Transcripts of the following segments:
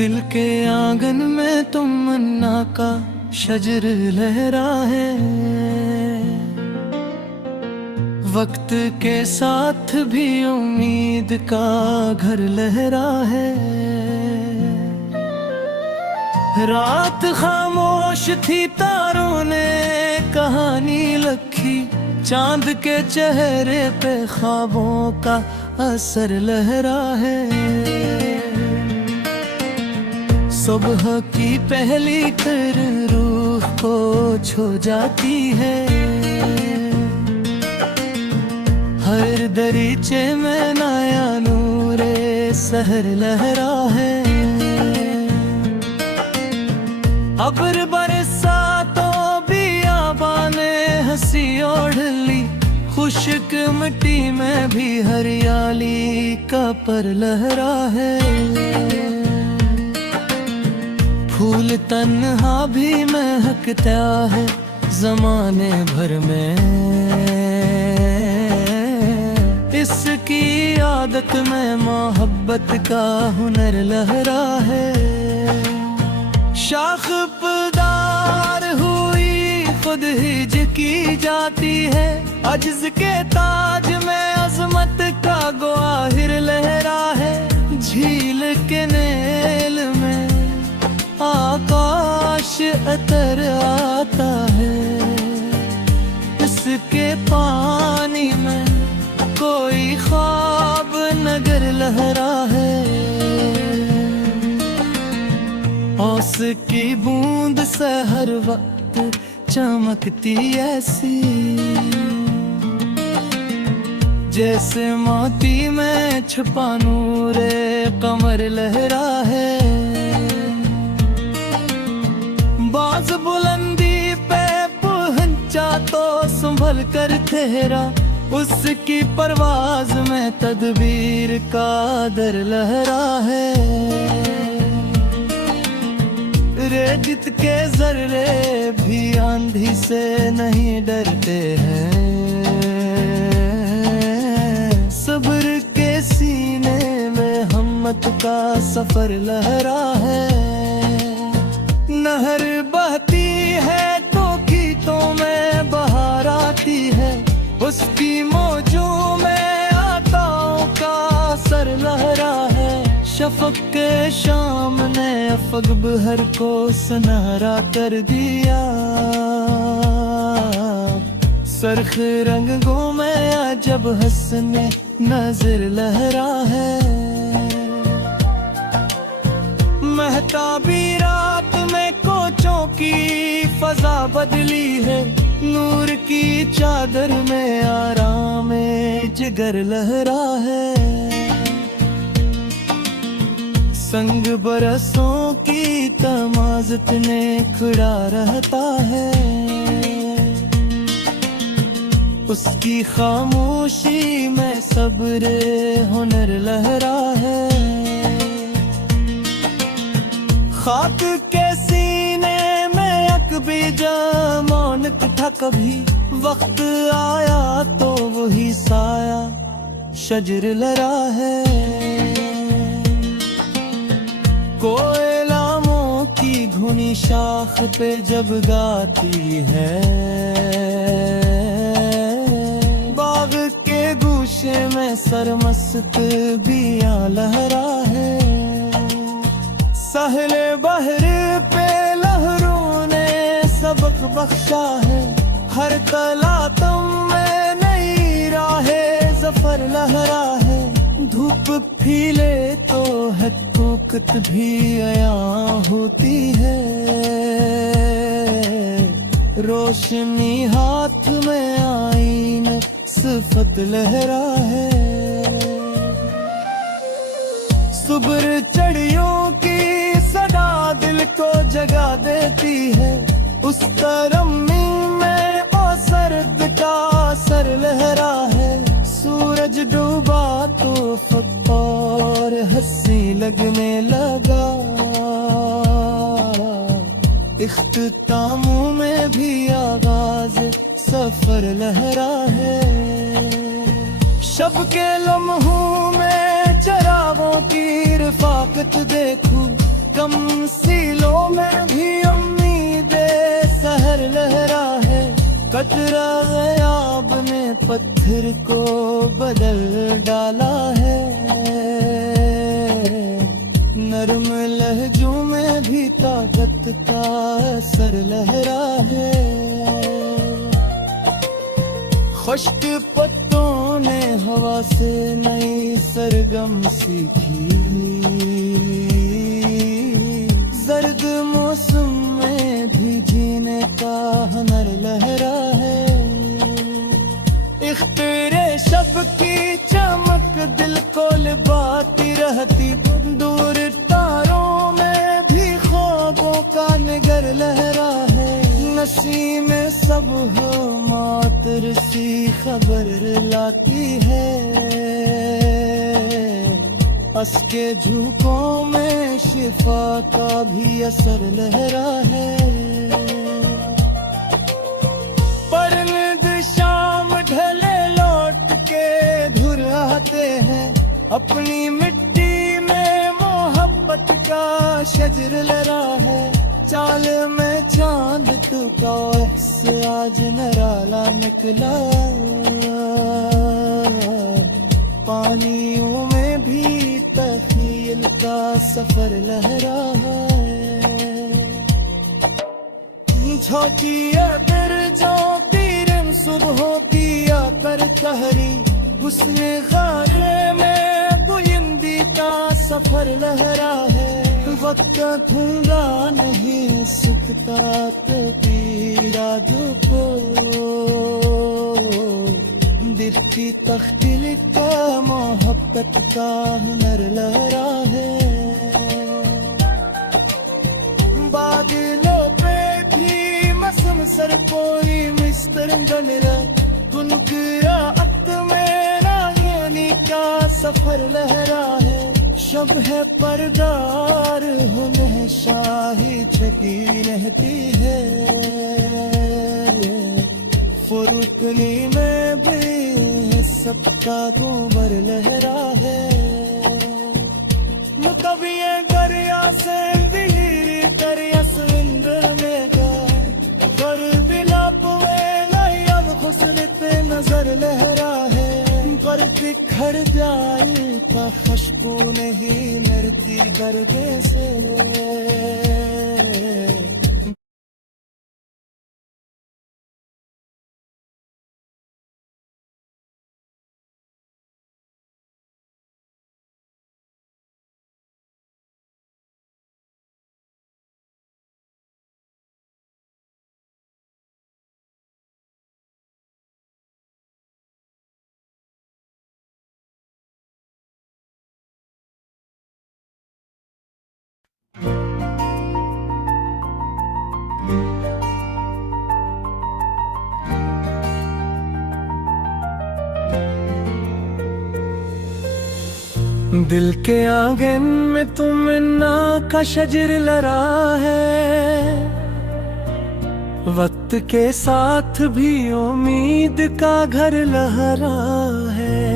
दिल के आंगन में तमन्ना का शजर लहरा है। वक्त के साथ भी उम्मीद का घर लहरा है। रात खामोश थी, तारों ने कहानी लिखी, चांद के चेहरे पे ख्वाबों का असर लहरा है। सुबह की पहली किरण रूह को छू जाती है। हर दरीचे में नया नूरे सहर लहरा है। अब्र बरसातों बियाबाने हंसी ओढ़ ली, खुश्क मिट्टी में भी हरियाली का पर लहरा है। फूल तन्हा भी महकता है ज़माने भर में, इसकी आदत में मोहब्बत का हुनर लहरा है। शाख पदार हुई खुद ही झुकी जाती है, अज्ज के ताज में अजमत का गवाहिर लहरा है। झील के नेल में आकाश अतर आता है, इसके पानी में कोई ख्वाब नगर लहरा है। ओस की बूंद से हर वक्त चमकती ऐसी, जैसे मोती में छुपा नूरे कमर लहरा है। बाज बुलंदी पे पहुंचा तो संभल कर ठहरा, उसकी परवाज में तदबीर का दर लहरा है। रेगित के जर्रे भी आंधी से नहीं डरते हैं, सब्र के सीने में हिम्मत का सफर लहरा है। नहर बहती है तो गीतों में बहार आती है, उसकी मौजों में आताओं का सर लहरा है। शफक के शाम ने अफग बहर को सुनहरा कर दिया, सरख रंगों में अजब हंसने नजर लहरा है। महताबी रात में कोचों की फजा बदली है, नूर की चादर में आराम जिगर लहरा है। संग बरसों की तमाज़त ने खड़ा रहता है, उसकी खामोशी में सब्र हुनर लहरा है। खाक के सीने में अकबी जमानत था, कभी वक्त आया तो वही साया शजर लहरा है। कोयलामों की घुनी शाख पे जब गाती है, बाग के गूशे में सरमस्त बिया लहरा है। सहले बहर पे लहरों ने सबक बख्शा है, हर तलातम में नई राहे जफर लहरा है। धूप फीले तो है तूकत भी आया होती है, रोशनी हाथ में आईन सिफत लहरा है। सुबह चिड़ियों की सदा दिल को जगा देती है, उस तरम्मी में ओ सर्द का सर लहरा है। सूरज डूबा तो और हंसी लगने लगा, इख्तितामों में भी आगाज सफर लहरा है। शब के लम्हों में चरागों की रफाकत देखूं, कम सीलों में भी उम्मीदे सहर लहरा है। कतरा ग़याब ने पत्थर को बदल डाला है। नरम लहजों में भी ताकत का असर लहरा है। खुश्क पत्तों ने हवा से नई सरगम सीखी। जर्द मौसम में भी जीने का हुनर लहरा है। इख्तिरे शब की चमक दिल को लिबाती रहती। दूर तारों में भी ख्वाबों का निगर लहरा है। नसीम सब हो मातर सी खबर लाती है। असके झूकों में शिफा का भी असर लहरा है। परनिद शाम ढले लौट के धुर आते हैं। अपनी मिट्टी में मोहब्बत का शजर लहरा है। चाल में चांद तुका आज नराला निकला। पानियों में भी तखील का सफर लहरा है। झोंकिए बिरजों की रिम सुबहों की आकर कहरी। उसने गारे में गुयंदी का सफर लहरा है। वक्त धुंधा नहीं सुखता तो पीरा को। दिल की तख्तिल का मोहब्बत का हुनर लहरा है। बादलों पे भी मसम सर कोई मिस्तर गनरा। गुनगुरा अक्त में रागिनी का सफर लहरा है। शब है परदार हुने शाही छकी रहती है। फुरुतनी में भी सबका कुंवर लहरा है। मुतबिए दरिया से दिली दरिया सुंदर में का। कर बिलाप में नई अब हुस्न पे नजर लहरा है। पर बिखर जाए का खुशबू नहीं मरती दर्दे से। दिल के आंगन में तुमन्ना का शजर लड़ा है। वक्त के साथ भी उम्मीद का घर लहरा है।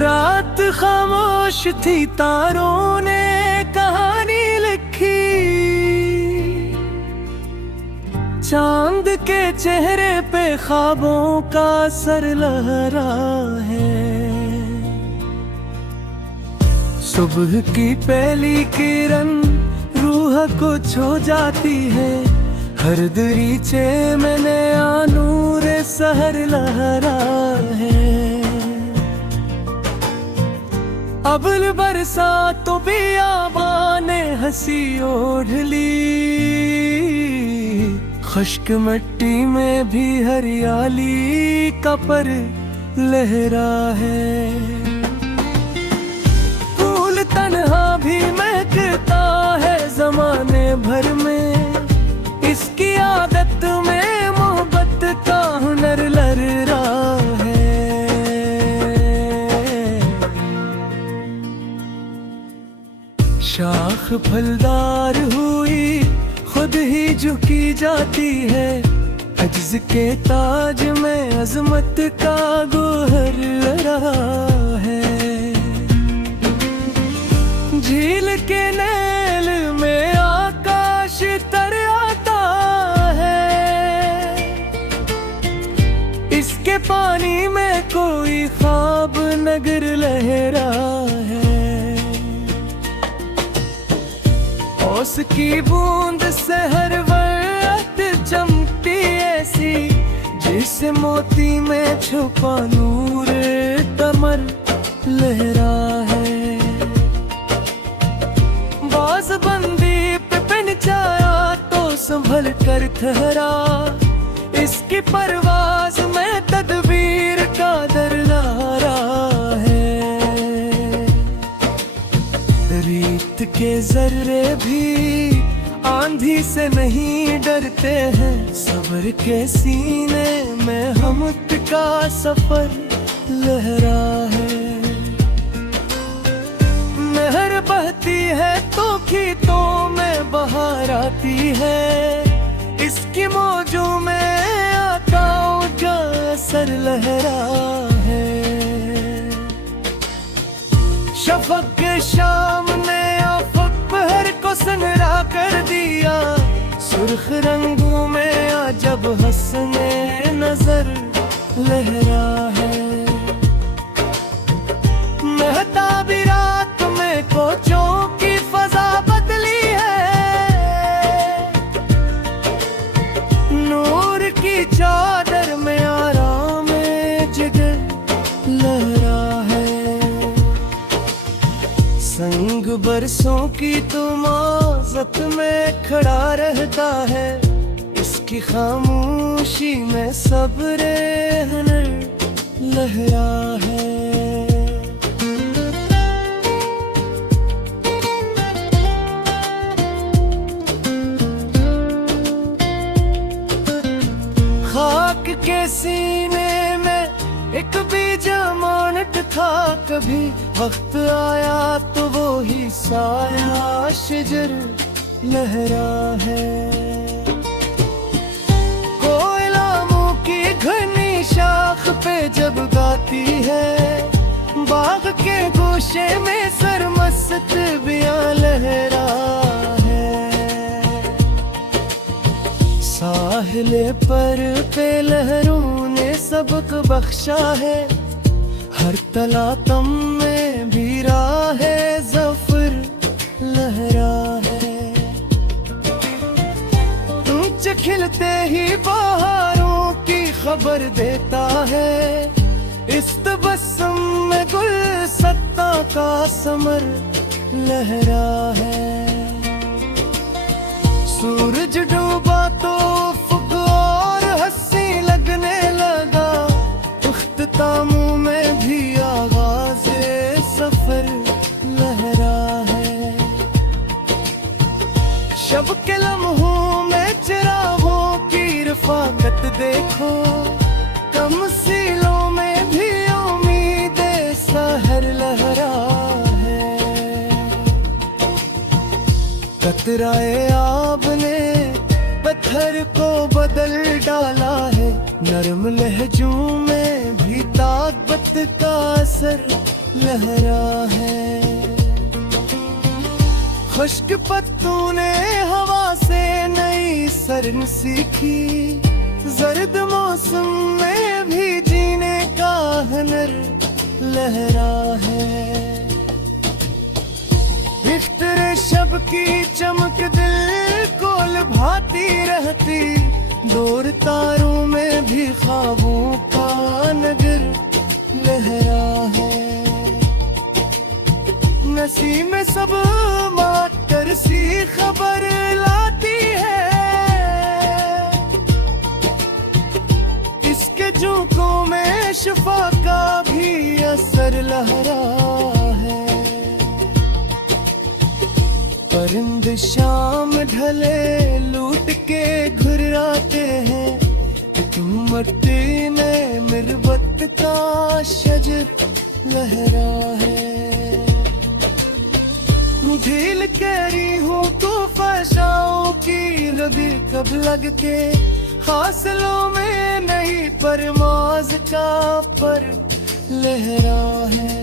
रात खामोश थी तारों ने कहानी लिखी। चांद के चेहरे पे ख्वाबों का असर लहरा है। सुबह की पहली किरण रूह को छू जाती है। हर दरीचे में नया नूर सहर लहरा है। अबल बरसात तो बियाबाने हंसी ओढ़ ली। खुश्क मिट्टी में भी हरियाली का पर लहरा है। तन्हा भी महकता है ज़माने भर में। इसकी आदत में मोहब्बत का हुनर लहरा है। शाख फलदार हुई खुद ही झुकी जाती है। अज्ज के ताज में अजमत का गोहर लहरा है। झील के नैल में आकाश तर आता है, इसके पानी में कोई ख्वाब नगर लहरा है। ओस की बूंद से हर वक्त चमकती ऐसी, जिस मोती में छुपा नूर कमर लहरा है। बाज़बंदी पे पहचाया तो संभल कर ठहरा, इसकी परवाज़ में तदबीर का दरनारा है। रीत के जर्रे भी आंधी से नहीं डरते हैं, सब्र के सीने में हमत का सफर लहरा है। नहर बहती है तो खेतों में बहार आती है, इसकी मौजों में आकाओं का असर लहरा है। शफक शाम ने आफक पहर को सनरा कर दिया, सुर्ख रंगों में आ जब हंसने नजर लहरा है। महताबी रात में कोचों की फजा बदली है, नूर की चादर में आराम जिगर लहरा है। संग बरसों की तुमाज़त में खड़ा रहता है, इसकी खामोशी में सब्र हुनर लहरा है। खाक के सीने में एक बीज अमानत था, कभी वक्त आया तो वो ही साया शिजर लहरा है। कोयलामों की घनी शाख पे जब गाती है, बाग के गोशे में सरमस्त बियां लहरा है। साहिले पर पे लहरों ने सबक बख्शा है, हर तलातम में भी राह ज़फ़र लहरा है। ऊंचे खिलते ही बहारों की खबर देता है, इस तबस्सुम में गुलसत्ता का समर लहरा है। सूरज डूबा तो उफ़्क़ और हंसी लगने लगा, इख्तितामों में भी आगाज़े सफर लहरा है। शब के लम्हों में चिरागों की रफ़ाकत देखो, कम सीलों में भी उम्मीद सहर लहरा है। कतराए आब ने पत्थर को बदल डाला है, नरम लहजों में भी ताकत का असर लहरा है। खुश्क पत्तों ने हवा से नई सरन सीखी, जर्द मौसम में भी जीने का हुनर लहरा है। इफ्तिर शब की चमक दिल को लुभाती रहती, दूर तारों में भी ख्वाबों का नगर लहरा है। नसीम सब मातर सी खबर लाती है, इसके झोंकों में शिफा का भी असर लहरा है। परिंद शाम ढले लूट के घुर्राते हैं, तुम मट्टी में मिर्बत का शजर लहरा है। झील करी हूँ तो फसाओं की रबी कब लग के, हासिलों में नहीं परमाज़ का पर लहरा है।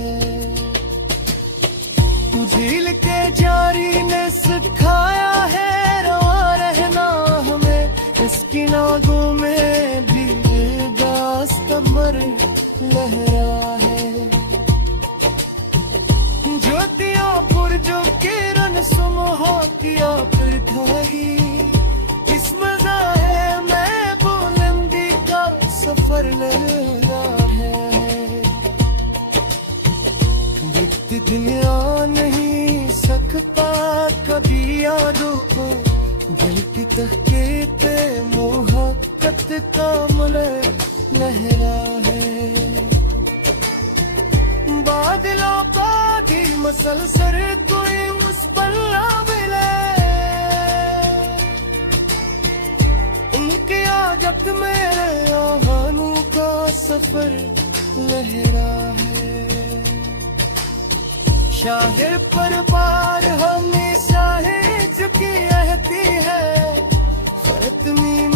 झील के जारी ने सिखाया है रवा रहना हमें, इसकी नादों में भी दास कमर लहरा है। ज्योतियां पुरजो किरण सुमहा किया फिर धागी, इस मजा है मैं बुलंदी का सफर लहरा है। दिखती दुनिया नहीं सकता कभी यादों को, दिल की तहकीक पे मोहब्बत का मलय लहरा है। बादलों का भी मसलसल कोई उस पर ना मिले, उनकी आदत मेरे आह्वानों का सफर लहरा है। शाहिर पर पार हमेशा ही झुकी रहती है, फरत में